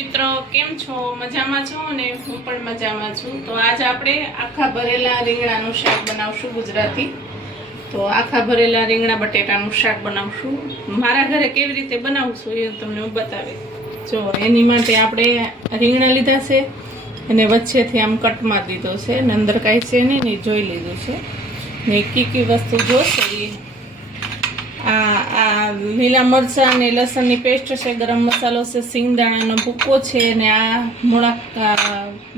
મિત્રો, કેમ છો? મજામાં છો ને? હું પણ મજામાં છું. તો આજ આપણે આખા ભરેલા રીંગણાનું શાક બનાવશું ગુજરાતી. તો આખા ભરેલા રીંગણા બટેટાનું શાક બનાવશું. મારા ઘરે કેવી રીતે બનાવશું એ તમને હું બતાવી. જો એની માટે આપણે રીંગણા લીધા છે અને વચ્ચેથી આમ કટ મારી દીધો છે ને અંદર કાંઈ છે નહીં ને જોઈ લીધું છે ને કી વસ્તુ જોશે એ આ લીલા મરચાં ને લસણની પેસ્ટ છે, ગરમ મસાલો છે, સિંગદાણાનો ભૂકો છે ને આ મોળા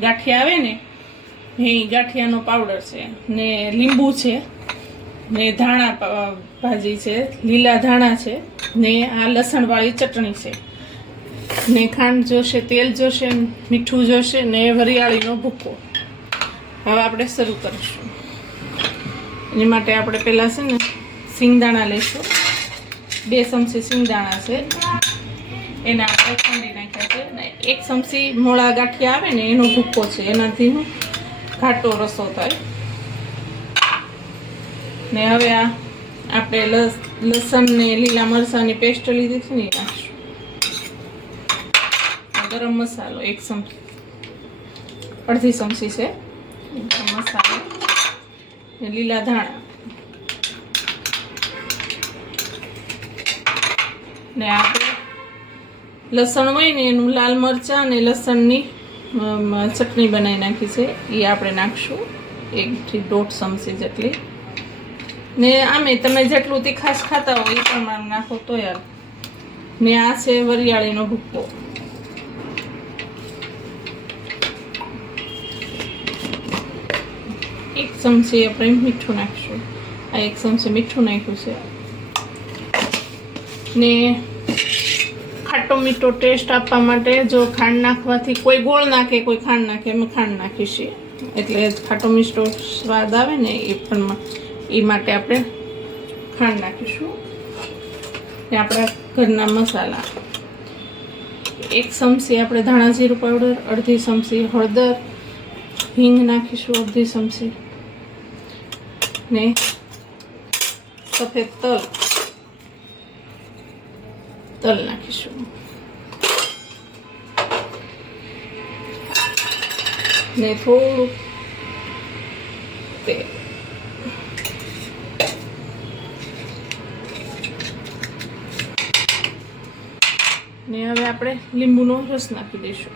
ગાંઠિયા આવે ને એ ગાંઠિયાનો પાવડર છે ને લીંબુ છે ને ધાણા ભાજી છે, લીલા ધાણા છે ને આ લસણવાળી ચટણી છે ને ખાંડ જોશે, તેલ જોશે, મીઠું જોશે ને વરિયાળીનો ભૂકો. હવે આપણે શરૂ કરીશું. એની માટે આપણે પહેલાં છે ને સિંગદાણા લઈશું. 2 ચમચી સિંગદાણા છે એને આપણે ખંડી નાખ્યા છે ને 1 ચમચી મોળા ગાંઠિયા આવે ને એનો ભૂકો છે, એનાથી ઘાટો રસો થાય. ને હવે આ આપણે લસણ ને લીલા મરચાંની પેસ્ટ લીધી છે ને એ નાખીશું. ગરમ મસાલો 1 ચમચી, અડધી ચમચી છે ગરમ મસાલો ને લીલા ધાણા ને આપણે લસણ હોય ને એનું લાલ મરચાં અને લસણની ચટણી બનાવી નાખી છે એ આપણે નાખશું 1 થી 1.5 ચમચી જેટલી. ને આમે તમે જેટલું તીખાશ ખાતા હોય એ પ્રમાણે નાખો તો યાર. ને આ છે વરિયાળીનો ભૂકો. એક ચમચી આપણે મીઠું નાખીશું. આ 1 ચમચી મીઠું નાખ્યું છે ને ખાટો મીઠો ટેસ્ટ આપવા માટે જો ખાંડ નાખવાથી કોઈ ગોળ નાખે કોઈ ખાંડ નાખે, અમે ખાંડ નાખીશું એટલે ખાટો મીઠો સ્વાદ આવે ને એ પણ એ માટે આપણે ખાંડ નાખીશું. ને આપણા ઘરના મસાલા 1 ચમચી આપણે ધાણા જીરું પાવડર, અડધી ચમચી હળદર, હિંગ નાખીશું અડધી ચમચી ને સફેદ તલ નાખીશું ને થોડું તેલ. ને હવે આપણે લીંબુનો રસ નાખી દઈશું.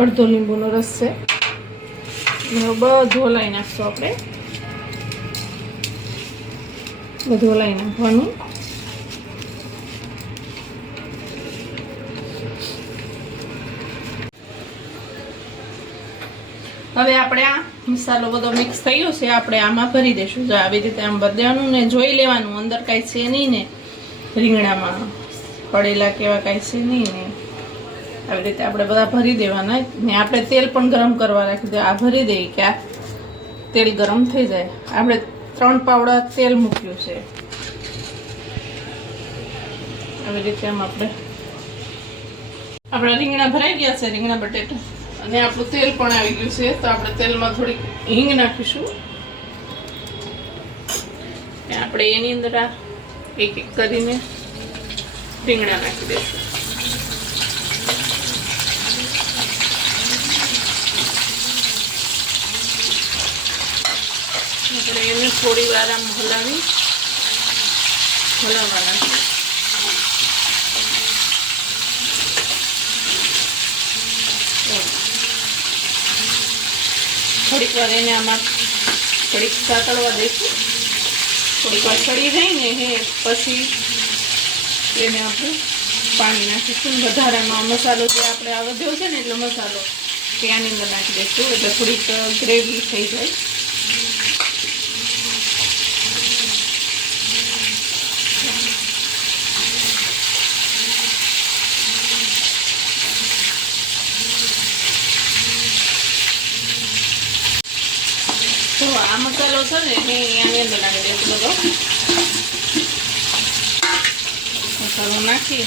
અડધો લીંબુનો રસ છે ને બધું હલાવી નાખશું. આપણે બધું હલાવી નાખવાનું. હવે આપણે આ મસાલો બધો મિક્સ થયો છે આપણે આમાં ભરી દઈશું. જો આવી રીતે આમ ભરી દેવાનું ને જોઈ લેવાનું અંદર કાંઈ છે નહીં ને રીંગણામાં પડેલા કેવા કાંઈ છે નહીં ને આવી રીતે આપણે બધા ભરી દેવાના. ને આપણે તેલ પણ ગરમ કરવા રાખી દઈએ. આ ભરી દઈએ કે આ તેલ ગરમ થઈ જાય. આપણે 3 પાવડા તેલ મૂક્યું છે. આવી રીતે આમ આપણા રીંગણા ભરાઈ ગયા છે, રીંગણા બટેટા, અને આપણું તેલ પણ આવી ગયું છે. તો આપણે તેલમાં થોડીક હિંગ નાખીશું. આપણે એની અંદર આ એક કરીને રીંગણા નાખી દઈશું. આપણે એને થોડી વાર આમ હલાવવાના છે. થોડીક વાર એને આમાં થોડીક સાતળવા દઈશું. થોડીક વાર ચડી જાય ને પછી એને આપણે પાણી નાખીશું. વધારામાં મસાલો જે આપણે આ વધ્યો છે ને એટલો મસાલો કે આની અંદર નાખી દઈશું એટલે થોડીક ગ્રેવી થઈ જાય. તો આ મસાલો છે ને એ આની અંદર નાખી દઈશું. બધો મસાલો નાખી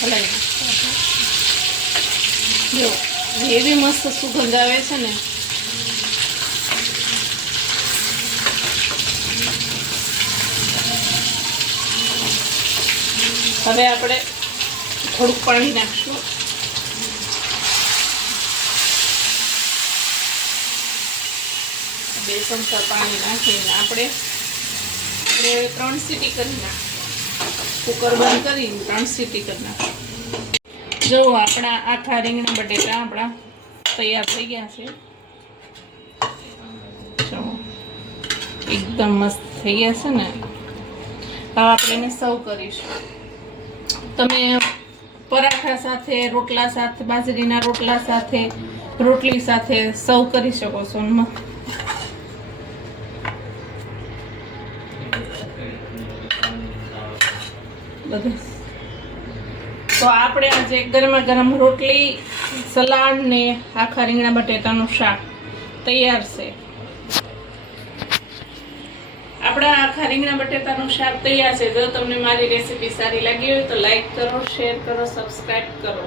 હલાવી જો એવી મસ્ત સુગંધ આવે છે ને. હવે આપણે થોડુંક પાણી નાખશું. બે ચમચા પાણી નાખીને આપણે 3 સીટી કરી નાખીએ. કુકર બંધ કરીને 3 સીટી કરી નાખીએ. જો આપણા આખા રીંગણા બટેટા આપણા તૈયાર થઈ ગયા છે. જો એકદમ મસ્ત થઈ ગયા છે ને. હવે આપણે એને સર્વ કરીશું. તમે પરાઠા સાથે, રોટલા સાથે, બાજરીના રોટલા સાથે, રોટલી સાથે સર્વ કરી શકો છો. તો આપણે આજે ગરમા ગરમ રોટલી, સલાડ ને આખા રીંગણા બટેટાનું શાક તૈયાર છે. આપણા આખા રીંગણા બટેટાનું શાક તૈયાર છે. જો તમને મારી રેસીપી સારી લાગી હોય તો લાઈક કરો, શેર કરો, સબસ્ક્રાઈબ કરો.